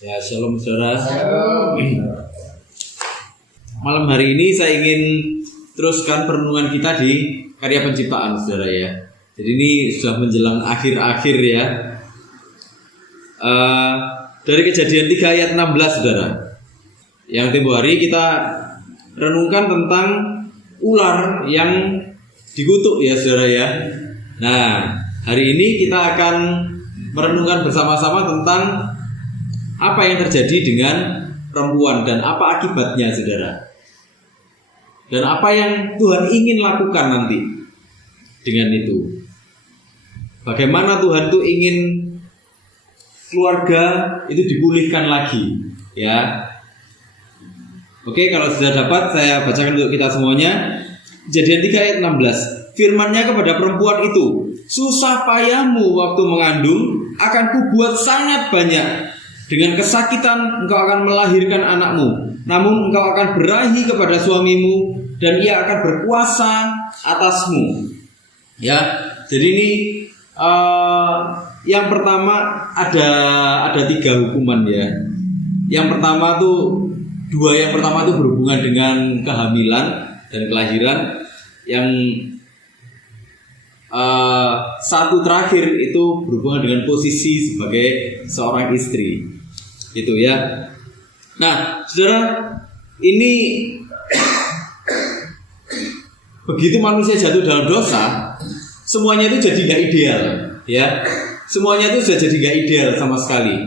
Ya, shalom saudara. Malam hari ini saya ingin teruskan perenungan kita di karya penciptaan saudara ya. Jadi ini sudah menjelang akhir-akhir ya. Dari Kejadian 3 ayat 16 saudara. Yang tempo hari kita renungkan tentang ular yang dikutuk ya saudara ya. Nah, hari ini kita akan merenungkan bersama-sama tentang apa yang terjadi dengan perempuan dan apa akibatnya saudara. Dan apa yang Tuhan ingin lakukan nanti dengan itu. Bagaimana Tuhan tuh ingin keluarga itu dipulihkan lagi ya. Oke, kalau sudah dapat saya bacakan untuk kita semuanya. Kejadian 3 ayat 16. Firman-Nya kepada perempuan itu, susah payahmu waktu mengandung akan kubuat sangat banyak. Dengan kesakitan engkau akan melahirkan anakmu, namun engkau akan berahi kepada suamimu dan ia akan berkuasa atasmu. Ya, jadi ini yang pertama ada 3 hukuman ya. Yang pertama tuh yang pertama tuh berhubungan dengan kehamilan dan kelahiran. Yang satu terakhir itu berhubungan dengan posisi sebagai seorang istri. Gitu ya. Nah, saudara, ini begitu manusia jatuh dalam dosa, semuanya itu jadi gak ideal, ya. Semuanya itu sudah jadi gak ideal sama sekali.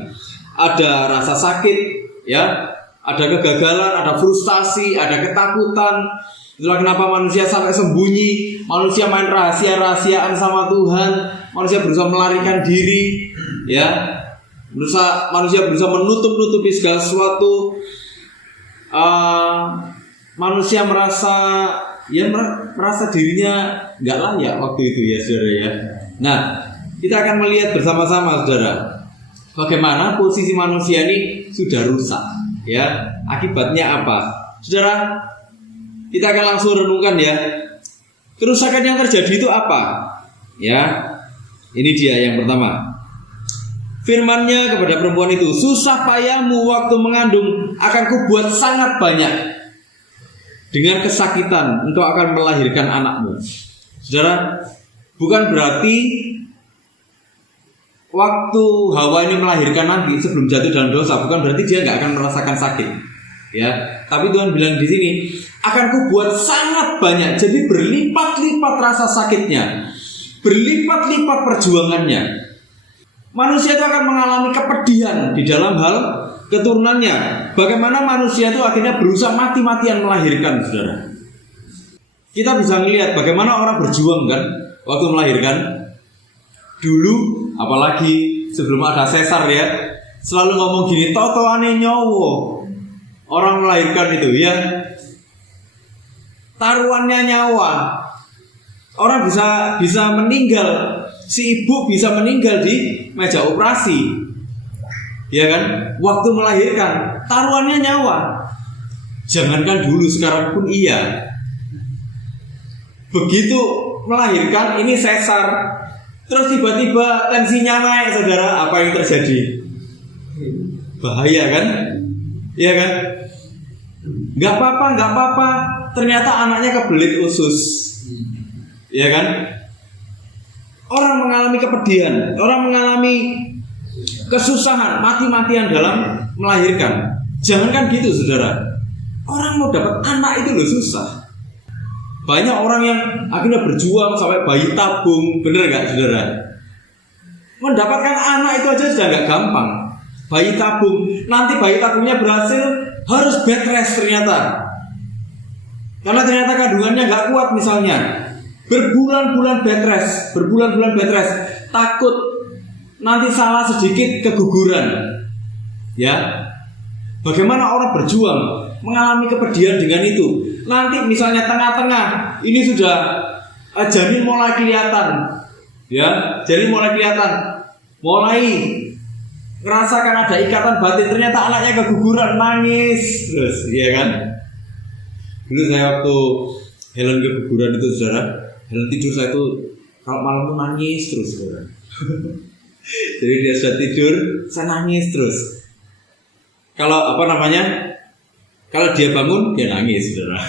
Ada rasa sakit, ya. Ada kegagalan, ada frustasi, ada ketakutan. Itulah kenapa manusia sampai sembunyi, manusia main rahasia-rahasiaan sama Tuhan, manusia berusaha melarikan diri, ya. Manusia berusaha menutup-nutupi segala sesuatu. Manusia merasa dirinya nggak layak waktu itu ya saudara ya. Nah, kita akan melihat bersama-sama saudara, bagaimana posisi manusia ini sudah rusak ya. Akibatnya apa? Saudara, kita akan langsung renungkan ya. Kerusakan yang terjadi itu apa? Ya, ini dia yang pertama. Firman-Nya kepada perempuan itu, susah payahmu waktu mengandung akan kubuat sangat banyak. Dengan kesakitan engkau akan melahirkan anakmu. Saudara, bukan berarti waktu Hawa ini melahirkan nanti sebelum jatuh dalam dosa, bukan berarti dia nggak akan merasakan sakit. Ya, tapi Tuhan bilang di sini akan kubuat sangat banyak. Jadi berlipat-lipat rasa sakitnya, berlipat-lipat perjuangannya. Manusia itu akan mengalami kepedihan di dalam hal keturunannya. Bagaimana manusia itu akhirnya berusaha mati-matian melahirkan, saudara. Kita bisa melihat bagaimana orang berjuang kan waktu melahirkan. Dulu, apalagi sebelum ada sesar ya, selalu ngomong gini, totoane nyowo. Orang melahirkan itu ya, taruhannya nyawa. Orang bisa meninggal. Si ibu bisa meninggal di meja operasi, ya kan? Waktu melahirkan, taruhannya nyawa. Jangankan dulu, sekarang pun iya. Begitu melahirkan, ini sesar, terus tiba-tiba tensinya naik, saudara. Apa yang terjadi? Bahaya kan? Iya kan? Gak apa-apa. Ternyata anaknya kebelit usus, ya kan? Orang mengalami kepedihan, orang mengalami kesusahan, mati-matian dalam melahirkan. Jangankan gitu saudara, orang mau dapat anak itu loh susah. Banyak orang yang akhirnya berjuang sampai bayi tabung, bener gak saudara? Mendapatkan anak itu aja sudah gak gampang. Bayi tabung, nanti bayi tabungnya berhasil, harus bed rest ternyata. Karena ternyata kandungannya gak kuat misalnya. Berbulan-bulan bed rest, takut nanti salah sedikit keguguran. Ya, bagaimana orang berjuang mengalami kepedihan dengan itu. Nanti misalnya tengah-tengah ini sudah janin mulai kelihatan, ya, janin mulai kelihatan, mulai merasakan ada ikatan batin. Ternyata anaknya keguguran, nangis terus, ya kan? Dulu saya waktu Helen keguguran itu saudara. Helen tidur saya tuh kalau malam tuh nangis terus saudara. Jadi dia sudah tidur, saya nangis terus. Kalau apa namanya? Kalau dia bangun, dia nangis, saudara.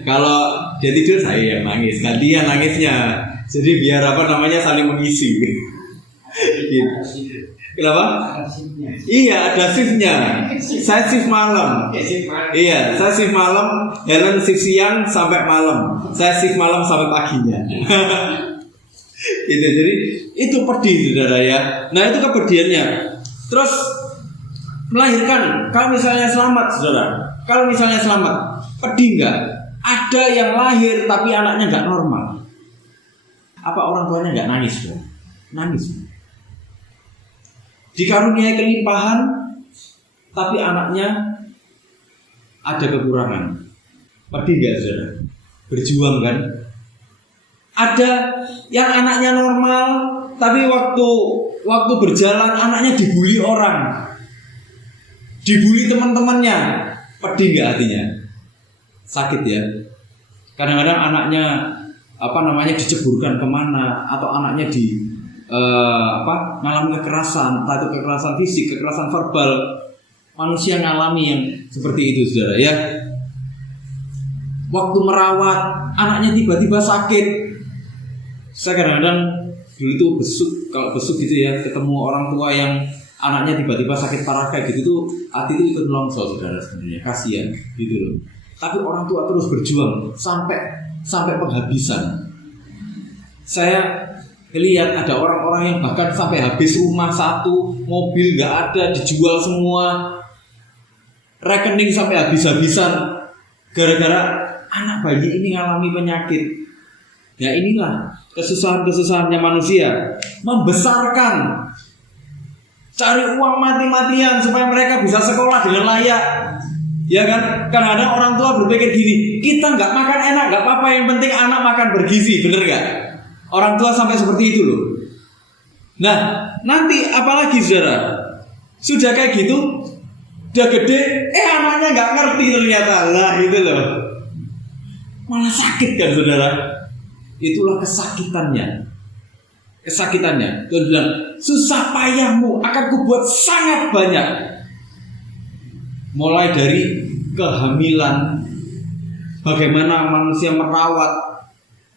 Kalau dia tidur, saya yang nangis. Gantian nangisnya. Jadi biar apa namanya saling mengisi. Gitu. Kenapa? Iya, ada shiftnya. Saya shift malam. Iya, saya shift malam. Helen shift siang sampai malam. Saya shift malam sampai paginya. Gitu. Jadi itu pedih, saudara ya. Nah itu kepedihannya. Terus melahirkan. Kalau misalnya selamat, saudara. Kalau misalnya selamat, pedih nggak? Ada yang lahir tapi anaknya nggak normal. Apa orang tuanya nggak nangis, saudara? Nangis. Dikaruniai kelimpahan, tapi anaknya ada kekurangan. Pedih nggak, saudara? Berjuang kan? Ada yang anaknya normal, tapi waktu berjalan anaknya dibully orang, dibully teman-temannya. Pedih nggak hatinya? Sakit ya. Kadang-kadang anaknya diceburkan kemana, atau anaknya ngalami kekerasan, entah itu kekerasan fisik, kekerasan verbal. Manusia ngalami yang seperti itu, saudara ya. Waktu merawat anaknya tiba-tiba sakit. Saya kadang-kadang dulu tuh kalau besuk gitu ya, ketemu orang tua yang anaknya tiba-tiba sakit parah kayak gitu tuh, hati itu ikut longsor, saudara, sebenarnya kasihan gitu loh. Tapi orang tua terus berjuang sampai penghabisan. Saya lihat ada orang-orang yang bahkan sampai habis rumah satu, mobil nggak ada, dijual semua, rekening sampai habis-habisan gara-gara anak bayi ini ngalami penyakit. Ya inilah kesusahan-kesusahannya manusia, membesarkan, cari uang mati-matian supaya mereka bisa sekolah dengan layak. Ya kan? Kadang-kadang orang tua berpikir gini, kita nggak makan enak, nggak apa-apa, yang penting anak makan bergizi, bener nggak? Orang tua sampai seperti itu loh. Nah, nanti apalagi, saudara, sudah kayak gitu, udah gede, anaknya nggak ngerti ternyata, lah itu loh, malah sakit kan, saudara? Itulah kesakitannya. Tuhan bilang, susah payahmu akan kubuat sangat banyak. Mulai dari kehamilan, bagaimana manusia merawat,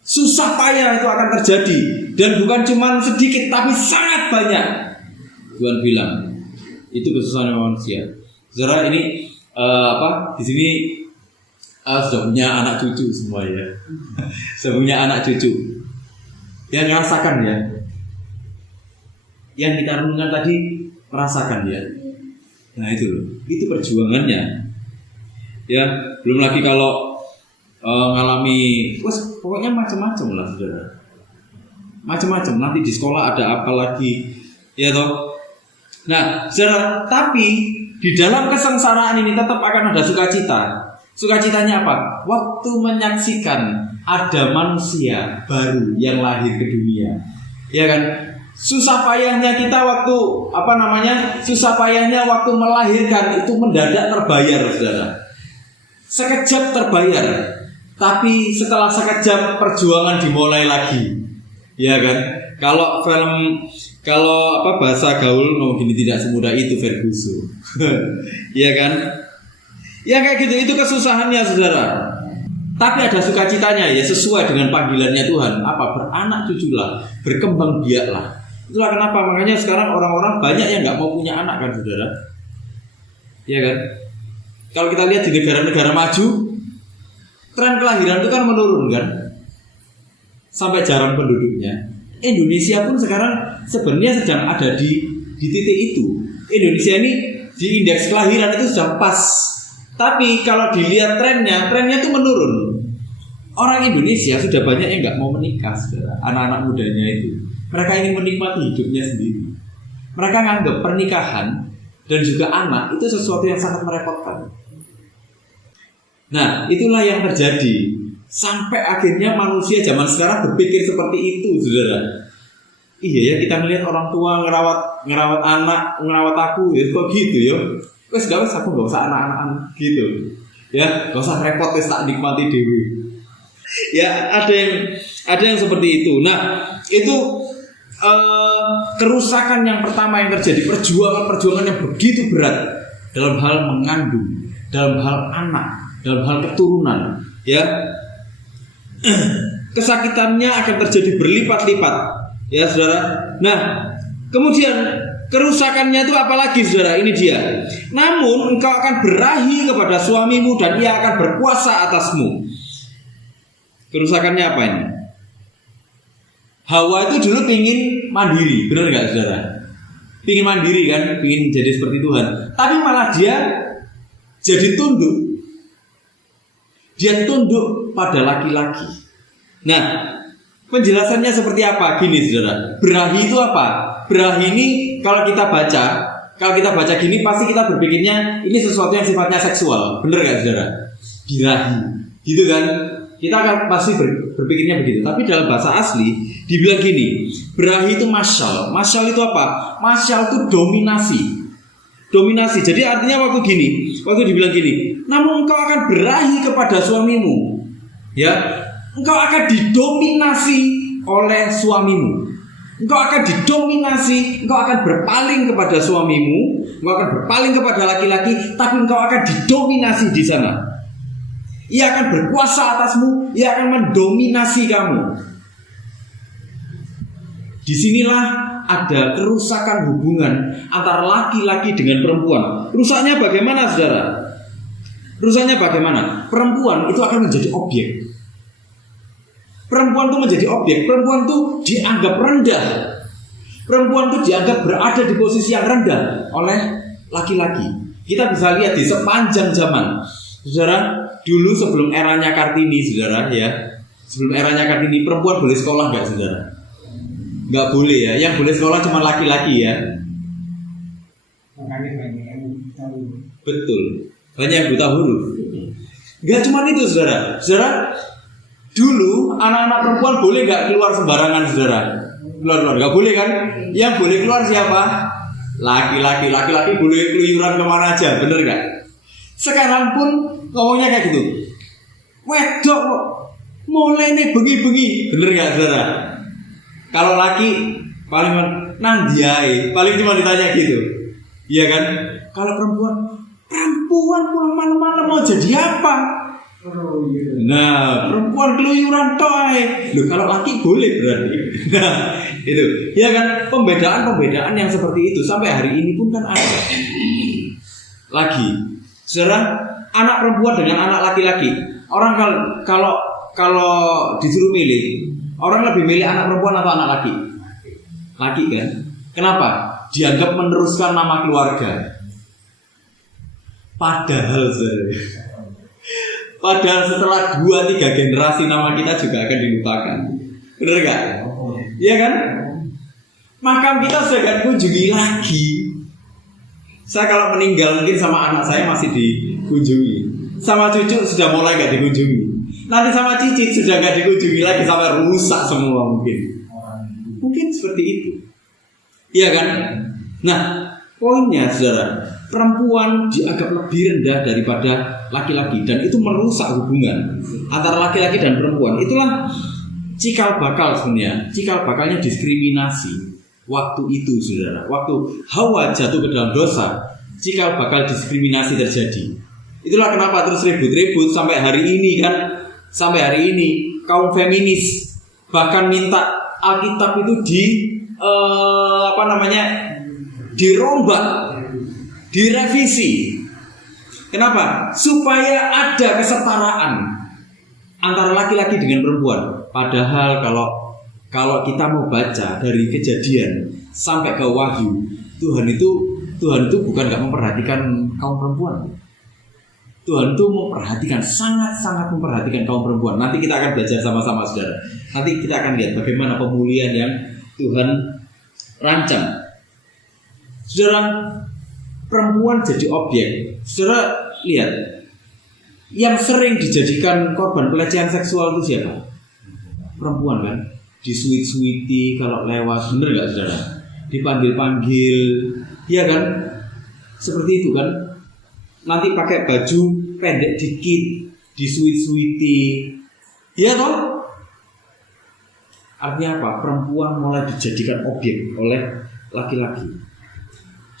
susah payah itu akan terjadi. Dan bukan cuma sedikit, tapi sangat banyak. Tuhan bilang, itu kesusahan manusia. Saudara, ini di sini sudah punya anak cucu semua ya. Sudah punya anak cucu. Yang merasakan ya. Yang kita renungkan tadi merasakan ya. Nah itu loh, itu perjuangannya. Ya, belum lagi kalau ngalami, pokoknya macam-macam lah, saudara. Macam-macam. Nanti di sekolah ada apa lagi, ya toh. Nah, saudara, tapi di dalam kesengsaraan ini tetap akan ada sukacita. Sukacitanya apa? Waktu menyaksikan ada manusia baru yang lahir ke dunia, ya kan? Susah payahnya kita waktu susah payahnya waktu melahirkan itu mendadak terbayar, saudara. Sekejap terbayar, tapi setelah sekejap perjuangan dimulai lagi, ya kan? Kalau bahasa gaul ngomong gini, tidak semudah itu Ferguson, ya kan? Ya kayak gitu, itu kesusahannya, saudara. Tapi ada sukacitanya ya, sesuai dengan panggilannya Tuhan. Apa? Beranak cuculah, berkembang biaklah. Itulah kenapa makanya sekarang orang-orang banyak yang nggak mau punya anak kan, saudara. Ya kan? Kalau kita lihat di negara-negara maju, tren kelahiran itu kan menurun kan, sampai jarang penduduknya. Indonesia pun sekarang sebenarnya sedang ada di titik itu. Indonesia ini di indeks kelahiran itu sudah pas. Tapi kalau dilihat trennya itu menurun. Orang Indonesia sudah banyak yang nggak mau menikah, saudara. Anak-anak mudanya itu, mereka ingin menikmati hidupnya sendiri. Mereka nganggap pernikahan dan juga anak itu sesuatu yang sangat merepotkan. Nah, itulah yang terjadi. Sampai akhirnya manusia zaman sekarang berpikir seperti itu, saudara. Iya ya, kita melihat orang tua ngerawat anak, ngerawat aku, ya kok gitu ya. Wes gak usah, aku gak usah anak-anak gitu. Ya, gak usah repot, wes tak nikmati dewi. Ya, ada yang seperti itu. Nah, itu kerusakan yang pertama yang terjadi, perjuangan yang begitu berat. dalam hal mengandung, dalam hal anak, dalam hal keturunan, ya. Kesakitannya akan terjadi berlipat-lipat, ya saudara. Nah, kemudian kerusakannya itu apalagi saudara, ini dia. Namun engkau akan berahi kepada suamimu dan ia akan berkuasa atasmu. Kerusakannya apa ini? Hawa itu dulu ingin mandiri, benar nggak saudara? Ingin mandiri kan, ingin jadi seperti Tuhan. Tapi malah dia jadi tunduk. Dia tunduk pada laki-laki. Nah, penjelasannya seperti apa? Gini saudara, berahi itu apa? Berahi ini kalau kita baca gini pasti kita berpikirnya ini sesuatu yang sifatnya seksual, benar nggak saudara? Birahi, gitu kan? Kita akan pasti berpikirnya begitu. Tapi dalam bahasa asli dibilang gini, berahi itu masyal. Masyal itu apa? Masyal itu dominasi. Jadi artinya waktu dibilang gini, namun engkau akan berahi kepada suamimu, ya, engkau akan didominasi oleh suamimu. Engkau akan didominasi, engkau akan berpaling kepada suamimu, engkau akan berpaling kepada laki-laki, tapi engkau akan didominasi di sana. Ia akan berkuasa atasmu, ia akan mendominasi kamu. Disinilah ada kerusakan hubungan antara laki-laki dengan perempuan. Rusaknya bagaimana saudara? Rusaknya bagaimana? Perempuan itu akan menjadi objek. Perempuan itu menjadi objek. Perempuan itu dianggap rendah. Perempuan itu dianggap berada di posisi yang rendah oleh laki-laki. Kita bisa lihat di sepanjang zaman, saudara. Dulu sebelum eranya Kartini, saudara, ya, sebelum eranya Kartini, perempuan boleh sekolah nggak, saudara? Nggak boleh ya. Yang boleh sekolah cuma laki-laki ya. Betul. Banyak yang buta huruf. Nggak cuma itu, saudara. Saudara, dulu anak-anak perempuan boleh nggak keluar sembarangan, saudara? Keluar nggak boleh kan? Yang boleh keluar siapa? Laki-laki. Laki-laki boleh keluyuran kemana aja, bener nggak? Sekarang pun ngomongnya kayak gitu. Wedok kok mulai nih bengi-bengi, bener nggak saudara? Kalau laki paling nang diai, paling cuma ditanya gitu, iya kan? Kalau perempuan pulang malam-malam mau jadi apa? Nah, perempuan keluyuran toy. Loh, kalau laki boleh berarti. Nah, itu, ya kan? Pembedaan yang seperti itu sampai hari ini pun kan ada. Lagi, saudara, anak perempuan dengan anak laki-laki. Orang kalau disuruh milih, orang lebih milih anak perempuan atau anak laki? Laki kan? Kenapa? Dianggap meneruskan nama keluarga. Padahal setelah 2-3 generasi nama kita juga akan dilupakan. Bener gak? Iya kan? Makam kita sudah gak kunjungi lagi. Saya kalau meninggal mungkin sama anak saya masih dikunjungi, sama cucu sudah mulai gak dikunjungi, nanti sama cicit sudah gak dikunjungi lagi sampai rusak semua mungkin seperti itu, iya kan? Nah, poinnya saudara, perempuan dianggap lebih rendah daripada laki-laki dan itu merusak hubungan antara laki-laki dan perempuan. Itulah cikal bakal sebenarnya, cikal bakalnya diskriminasi. Waktu itu saudara, waktu Hawa jatuh ke dalam dosa, cikal bakal diskriminasi terjadi. Itulah kenapa terus ribut-ribut sampai hari ini kan. Sampai hari ini kaum feminis bahkan minta Alkitab itu dirombak, direvisi. Kenapa? Supaya ada kesetaraan antara laki-laki dengan perempuan. Padahal kalau kita mau baca dari Kejadian sampai ke Wahyu, Tuhan itu bukan gak memperhatikan kaum perempuan. Tuhan itu memperhatikan, sangat-sangat memperhatikan kaum perempuan. Nanti kita akan belajar sama-sama saudara. Nanti kita akan lihat bagaimana pemulihan yang Tuhan rancang. Saudara, perempuan jadi objek. Saudara lihat, yang sering dijadikan korban pelecehan seksual itu siapa? Perempuan kan? Disuit-suiti kalau lewat, bener gak saudara? Dipanggil-panggil, iya kan? Seperti itu kan? Nanti pakai baju pendek dikit, disuit-suiti, iya toh? Artinya apa? Perempuan mulai dijadikan objek oleh laki-laki.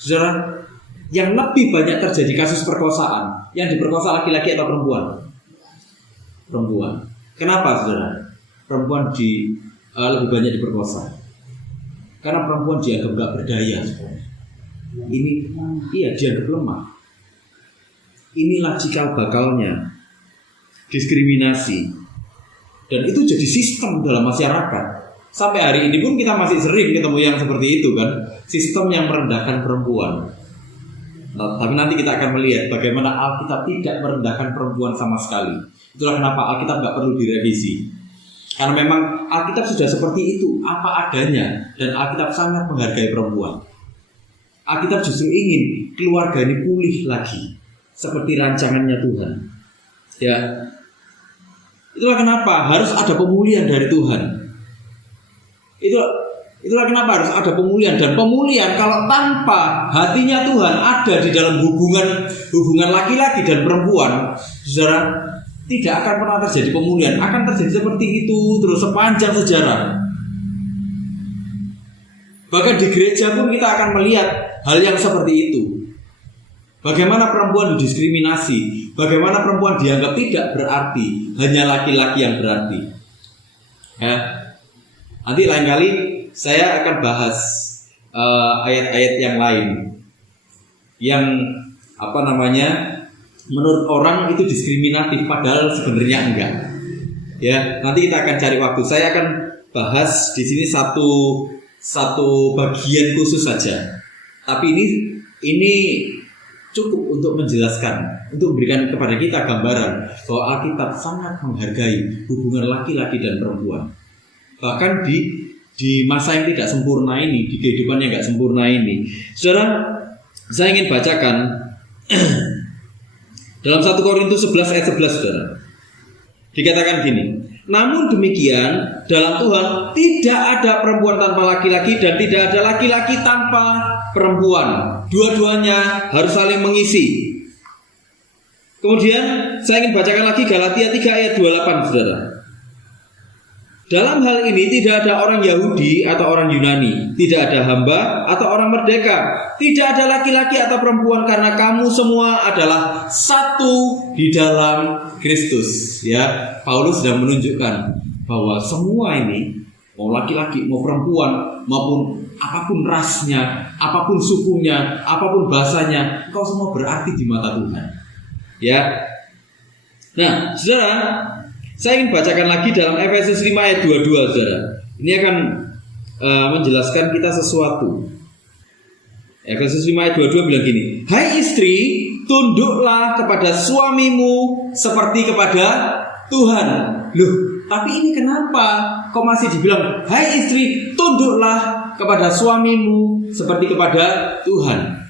Saudara, yang lebih banyak terjadi kasus perkosaan, yang diperkosa laki-laki atau perempuan? Perempuan. Kenapa, saudara? Perempuan lebih banyak diperkosa. Karena perempuan dianggap gak berdaya, saudara. Ini, iya, dianggap lemah. Inilah cikal bakalnya diskriminasi. Dan itu jadi sistem dalam masyarakat. Sampai hari ini pun kita masih sering ketemu yang seperti itu kan, sistem yang merendahkan perempuan. Nah, tapi nanti kita akan melihat bagaimana Alkitab tidak merendahkan perempuan sama sekali. Itulah kenapa Alkitab gak perlu direvisi. Karena memang Alkitab sudah seperti itu, apa adanya. Dan Alkitab sangat menghargai perempuan. Alkitab justru ingin keluarga ini pulih lagi, seperti rancangannya Tuhan. Ya, itulah kenapa harus ada pemulihan dari Tuhan. Itulah kenapa harus ada pemulihan. Dan pemulihan kalau tanpa hatinya Tuhan ada di dalam hubungan laki-laki dan perempuan, saudara, tidak akan pernah terjadi pemulihan. Akan terjadi seperti itu terus sepanjang sejarah. Bahkan di gereja pun kita akan melihat hal yang seperti itu. Bagaimana perempuan didiskriminasi, bagaimana perempuan dianggap tidak berarti, hanya laki-laki yang berarti. Ya. Nanti lain kali saya akan bahas ayat-ayat yang lain yang menurut orang itu diskriminatif padahal sebenarnya enggak. Ya, nanti kita akan cari waktu. Saya akan bahas di sini satu bagian khusus saja. Tapi ini cukup untuk menjelaskan, untuk memberikan kepada kita gambaran bahwa Alkitab sangat menghargai hubungan laki-laki dan perempuan. Bahkan di masa yang tidak sempurna ini, di kehidupan yang tidak sempurna ini. Saudara, saya ingin bacakan dalam 1 Korintus 11 ayat 11, saudara. Dikatakan gini, namun demikian dalam Tuhan tidak ada perempuan tanpa laki-laki dan tidak ada laki-laki tanpa perempuan. Dua-duanya harus saling mengisi. Kemudian saya ingin bacakan lagi Galatia 3 ayat 28, saudara. Dalam hal ini tidak ada orang Yahudi atau orang Yunani, tidak ada hamba atau orang merdeka, tidak ada laki-laki atau perempuan, karena kamu semua adalah satu di dalam Kristus. Ya, Paulus sedang menunjukkan bahwa semua ini, mau laki-laki, mau perempuan, maupun apapun rasnya, apapun sukunya, apapun bahasanya, kau semua berarti di mata Tuhan. Ya. Nah, saudara, saya ingin bacakan lagi dalam Efesus 5 ayat 22, saudara. Ini akan menjelaskan kita sesuatu. Efesus 5 ayat 22 bilang gini, hai istri, tunduklah kepada suamimu seperti kepada Tuhan. Loh, tapi ini kenapa kok masih dibilang, hai istri, tunduklah kepada suamimu seperti kepada Tuhan?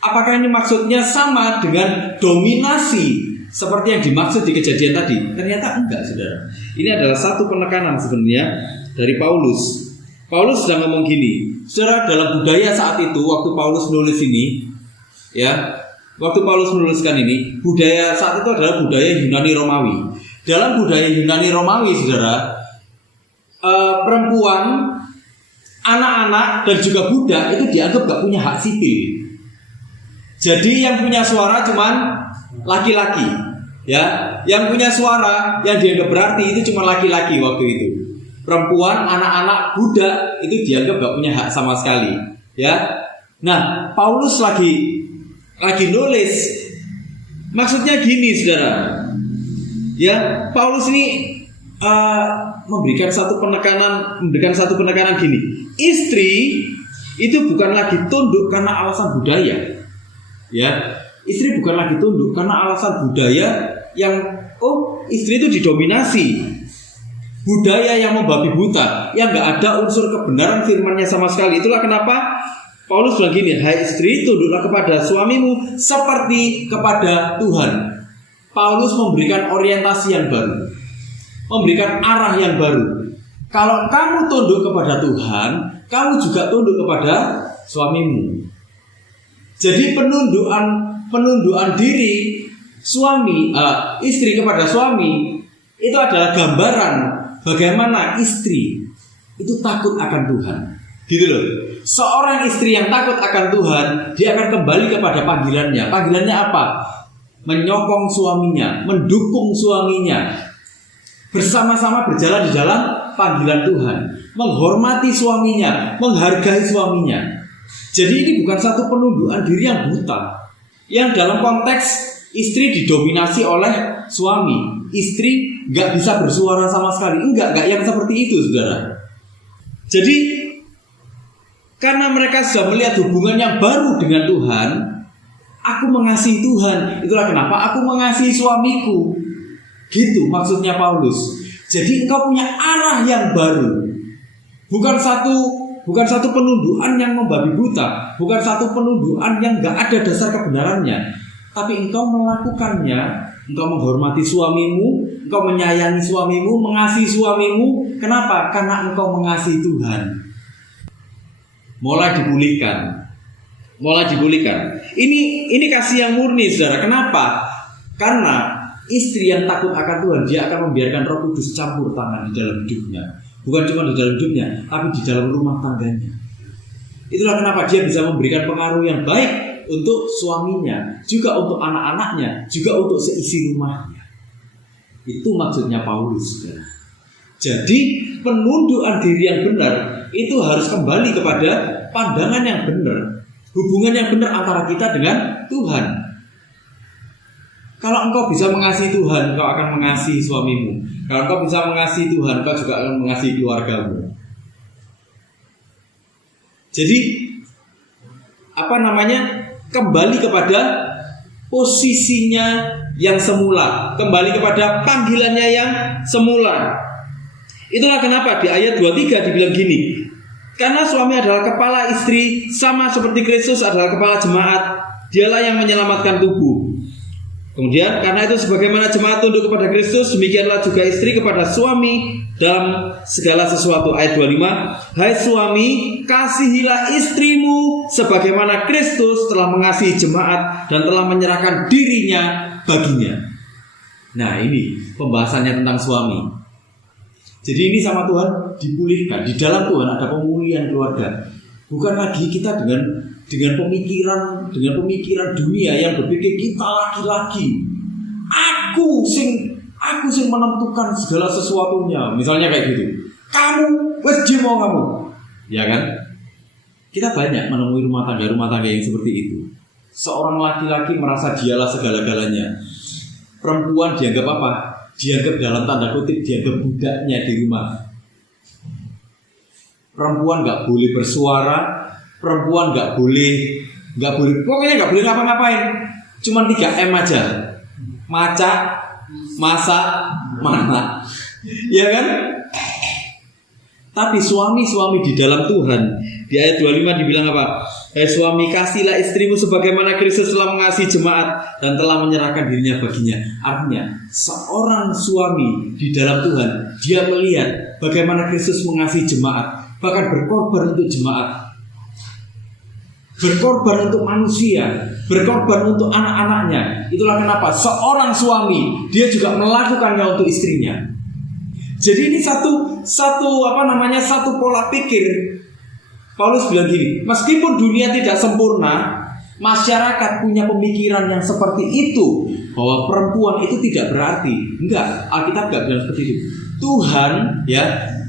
Apakah ini maksudnya sama dengan dominasi seperti yang dimaksud di Kejadian tadi? Ternyata enggak, saudara. Ini adalah satu penekanan sebenarnya dari Paulus. Paulus sedang ngomong gini, saudara, dalam budaya saat itu, waktu Paulus menulis ini, ya, waktu Paulus menuliskan ini, budaya saat itu adalah budaya Yunani Romawi. Dalam budaya Yunani Romawi, saudara, perempuan, anak-anak dan juga budak itu dianggap gak punya hak sipil. Jadi yang punya suara cuman laki-laki, ya, yang punya suara yang dianggap berarti itu cuma laki-laki waktu itu. Perempuan, anak-anak, budak itu dianggap gak punya hak sama sekali, ya. Nah, Paulus lagi nulis, maksudnya gini, saudara. Ya, Paulus ini memberikan satu penekanan gini. Istri itu bukan lagi tunduk karena alasan budaya. Ya, istri bukan lagi tunduk karena alasan budaya yang istri itu didominasi budaya yang membabi buta, yang nggak ada unsur kebenaran firman-Nya sama sekali. Itulah kenapa Paulus bilang gini, hai istri, tunduklah kepada suamimu seperti kepada Tuhan. Paulus memberikan orientasi yang baru, memberikan arah yang baru. Kalau kamu tunduk kepada Tuhan, kamu juga tunduk kepada suamimu. Jadi penundukan diri istri kepada suami itu adalah gambaran bagaimana istri itu takut akan Tuhan Gitu loh. Seorang istri yang takut akan Tuhan, dia akan kembali kepada panggilannya. Panggilannya apa? Menyokong suaminya, mendukung suaminya, bersama-sama berjalan di dalam panggilan Tuhan, menghormati suaminya, menghargai suaminya. Jadi ini bukan satu penundukan diri yang buta, yang dalam konteks istri didominasi oleh suami, istri nggak bisa bersuara sama sekali. Enggak yang seperti itu, saudara. Jadi karena mereka sudah melihat hubungan yang baru dengan Tuhan, aku mengasihi Tuhan, itulah kenapa aku mengasihi suamiku. Gitu maksudnya Paulus. Jadi engkau punya arah yang baru. Bukan satu penundukan yang membabi buta, bukan satu penundukan yang gak ada dasar kebenarannya. Tapi engkau melakukannya, engkau menghormati suamimu, engkau menyayangi suamimu, mengasihi suamimu. Kenapa? Karena engkau mengasihi Tuhan. Mulai dipulihkan. Ini kasih yang murni, saudara. Kenapa? Karena istri yang takut akan Tuhan, dia akan membiarkan Roh Kudus campur tangan di dalam hidupnya. Bukan cuma di dalam hidupnya, tapi di dalam rumah tangganya. Itulah kenapa dia bisa memberikan pengaruh yang baik untuk suaminya, juga untuk anak-anaknya, juga untuk seisi rumahnya. Itu maksudnya Paulus, saudara. Jadi penundukan diri yang benar itu harus kembali kepada pandangan yang benar, hubungan yang benar antara kita dengan Tuhan. Kalau engkau bisa mengasihi Tuhan, engkau akan mengasihi suamimu. Kalau engkau bisa mengasihi Tuhan, engkau juga akan mengasihi keluargamu. Jadi kembali kepada posisinya yang semula, kembali kepada panggilannya yang semula. Itulah kenapa di ayat 23 dibilang gini, karena suami adalah kepala istri, sama seperti Kristus adalah kepala jemaat, dialah yang menyelamatkan tubuh. Kemudian karena itu sebagaimana jemaat tunduk kepada Kristus, demikianlah juga istri kepada suami dalam segala sesuatu. Ayat 25, hai suami, kasihilah istrimu sebagaimana Kristus telah mengasihi jemaat dan telah menyerahkan dirinya baginya. Nah, ini pembahasannya tentang suami. Jadi ini sama Tuhan dipulihkan. Di dalam Tuhan ada pemulihan keluarga. Bukan lagi kita dengan pemikiran dunia yang berpikir kita laki-laki. Aku sing menentukan segala sesuatunya. Misalnya kayak gitu. Kamu wes mau kamu. Ya kan? Kita banyak menemui rumah tangga yang seperti itu. Seorang laki-laki merasa dialah segala-galanya. Perempuan dianggap apa? Dianggap dalam tanda kutip, dianggap budaknya di rumah. Perempuan nggak boleh bersuara, perempuan nggak boleh, pokoknya nggak boleh ngapa-ngapain. Cuman 3M aja, maca, masak, mana, ya kan? Tapi suami-suami di dalam Tuhan, di ayat 25 dibilang apa? Hai suami, kasihlah istrimu sebagaimana Kristus telah mengasihi jemaat dan telah menyerahkan dirinya baginya. Artinya, seorang suami di dalam Tuhan, dia melihat bagaimana Kristus mengasihi jemaat, bahkan berkorban untuk jemaat, berkorban untuk manusia, berkorban untuk anak-anaknya. Itulah kenapa seorang suami, dia juga melakukannya untuk istrinya. Jadi ini satu pola pikir. Paulus bilang gini, meskipun dunia tidak sempurna, masyarakat punya pemikiran yang seperti itu, bahwa perempuan itu tidak berarti. Enggak, Alkitab enggak bilang seperti itu.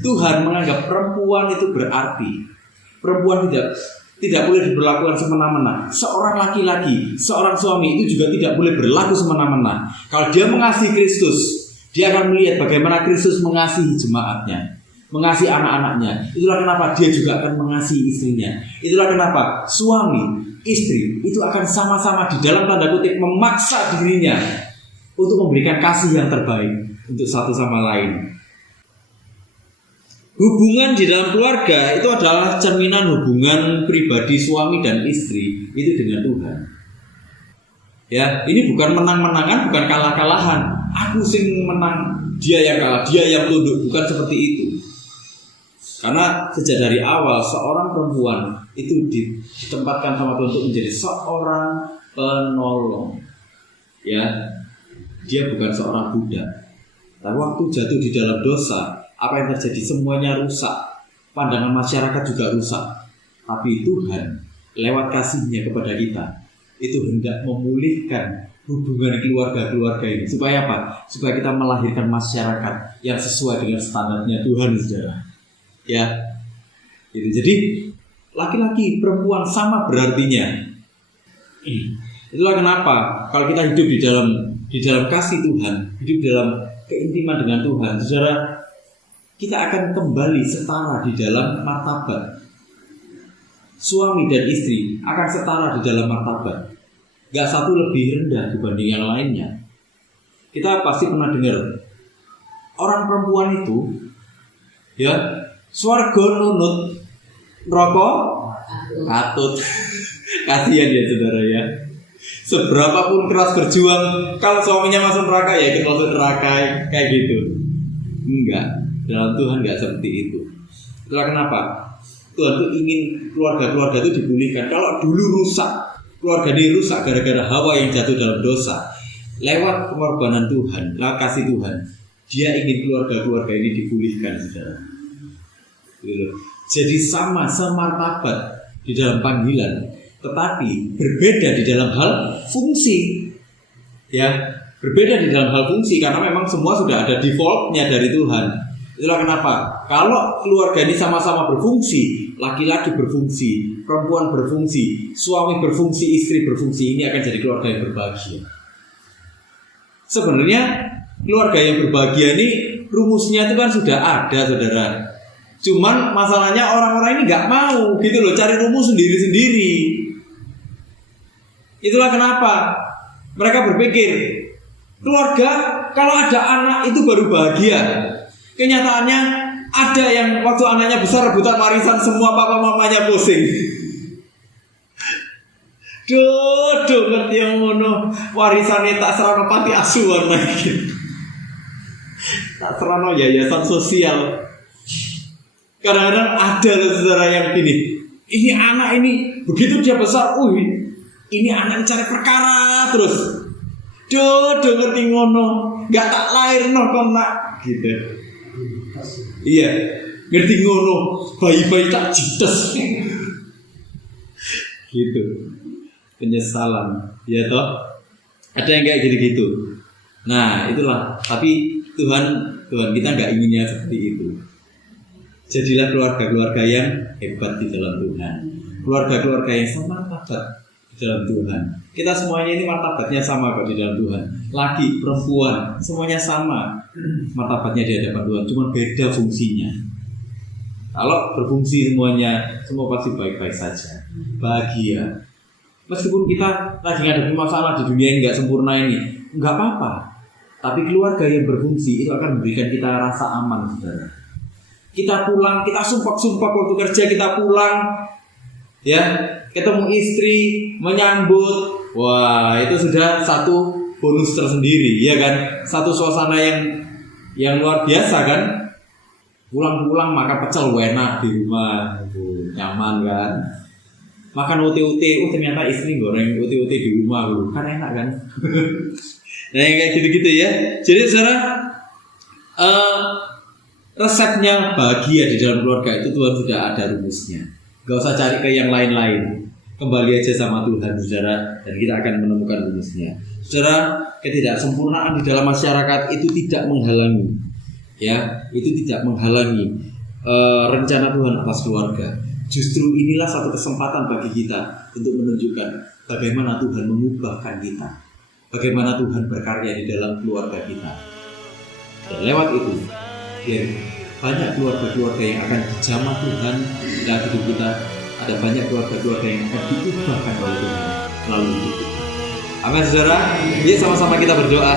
Tuhan menganggap perempuan itu berarti. Perempuan tidak boleh diberlakukan semena-mena. Seorang laki-laki, seorang suami itu juga tidak boleh berlaku semena-mena. Kalau dia mengasihi Kristus, dia akan melihat bagaimana Kristus mengasihi jemaatnya, mengasihi anak-anaknya. Itulah kenapa dia juga akan mengasihi istrinya. Itulah kenapa suami, istri itu akan sama-sama di dalam tanda kutip memaksa dirinya untuk memberikan kasih yang terbaik untuk satu sama lain. Hubungan di dalam keluarga itu adalah cerminan hubungan pribadi suami dan istri itu dengan Tuhan. Ya, ini bukan menang-menangan, bukan kalah-kalahan. Aku sing menang, dia yang kalah, dia yang tunduk, bukan seperti itu. Karena sejak dari awal seorang perempuan itu ditempatkan sama Tuhan untuk menjadi seorang penolong. Ya, dia bukan seorang budak. Tapi waktu jatuh di dalam dosa, apa yang terjadi? Semuanya rusak. pandangan masyarakat juga rusak. Tapi Tuhan lewat kasih-Nya kepada kita itu hendak memulihkan hubungan keluarga-keluarga ini. Supaya apa? Supaya kita melahirkan masyarakat yang sesuai dengan standarnya Tuhan, saudara. Ya, gitu. Jadi laki-laki perempuan sama berartinya. Itulah kenapa kalau kita hidup di dalam kasih Tuhan, hidup dalam keintiman dengan Tuhan, saudara, kita akan kembali setara di dalam martabat. Suami dan istri akan setara di dalam martabat. Gak satu lebih rendah dibanding yang lainnya. Kita pasti pernah dengar orang perempuan itu, ya, swarga nunut, neraka katut. Kasihan ya saudara ya. Seberapapun keras berjuang, kalau suaminya masuk neraka ya ikut masuk neraka, kayak gitu. Enggak, dalam Tuhan enggak seperti itu. Itulah kenapa Tuhan tuh ingin keluarga-keluarga itu dipulihkan. Kalau dulu rusak, keluarga ini rusak gara-gara Hawa yang jatuh dalam dosa. Lewat pengorbanan Tuhan, lewat kasih Tuhan, Dia ingin keluarga-keluarga ini dipulihkan, saudara. Jadi sama, semartabat di dalam panggilan, tetapi berbeda di dalam hal fungsi. Ya, berbeda di dalam hal fungsi karena memang semua sudah ada defaultnya dari Tuhan. Itulah kenapa kalau keluarga ini sama-sama berfungsi, laki-laki berfungsi, perempuan berfungsi, suami berfungsi, istri berfungsi, ini akan jadi keluarga yang berbahagia. Sebenarnya keluarga yang berbahagia ini rumusnya itu kan sudah ada, saudara. Cuman masalahnya orang-orang ini nggak mau gitu loh, cari rumus sendiri-sendiri. Itulah kenapa mereka berpikir keluarga kalau ada anak itu baru bahagia. Kenyataannya ada yang waktu anaknya besar rebutan warisan semua papa mamanya pusing. Duh, ngerti yang ngono. Warisannya tak serana panti asuhan lagi. Tak serana yayasan sosial. Kadang-kadang ada loh saudara yang gini. Ini anak ini begitu dia besar, ini anak cari perkara terus. Duh, ngerti ngono. Gak tak lahir no kon nak gitu. Iya, ngerti ngono. Bayi-bayi tak jites. Gitu. Penyesalan, ya toh. Ada yang kayak gitu. Nah, itulah. Tapi Tuhan kita nggak inginnya seperti itu. Jadilah keluarga-keluarga yang hebat di dalam Tuhan. Keluarga-keluarga yang semartabat di dalam Tuhan. Kita semuanya ini martabatnya sama kok di dalam Tuhan. Laki, perempuan, semuanya sama martabatnya di hadapan Tuhan. Cuma beda fungsinya. Kalau berfungsi semuanya, semua pasti baik-baik saja, bahagia. Meskipun kita lagi ngadepin masalah di dunia yang nggak sempurna ini, nggak apa-apa. Tapi keluarga yang berfungsi itu akan memberikan kita rasa aman, saudara. Kita pulang, kita sumpah-sumpah waktu kerja, kita pulang, ya, ketemu istri, menyambut, wah itu sudah satu bonus tersendiri, ya kan? Satu suasana yang luar biasa kan? Pulang-pulang makan pecel enak di rumah, nyaman kan? Makan uti-uti, ternyata istri goreng uti-uti di rumah, kan enak kan? Nah kayak gitu-gitu ya. Jadi saudara, resepnya bahagia di dalam keluarga itu Tuhan sudah ada rumusnya. Gak usah cari ke yang lain-lain. Kembali aja sama Tuhan, saudara, dan kita akan menemukan rumusnya. Saudara, ketidaksempurnaan di dalam masyarakat itu tidak menghalangi, ya, itu tidak menghalangi rencana Tuhan atas keluarga. Justru inilah satu kesempatan bagi kita untuk menunjukkan bagaimana Tuhan mengubahkan kita, bagaimana Tuhan berkarya di dalam keluarga kita. Dan lewat itu, biar banyak keluarga-keluarga yang akan dijamah Tuhan dalam hidup kita. Ada banyak keluarga-keluarga yang akan diubahkan oleh Tuhan melalui hidup kita. Amin, saudara. Yuk sama-sama kita berdoa.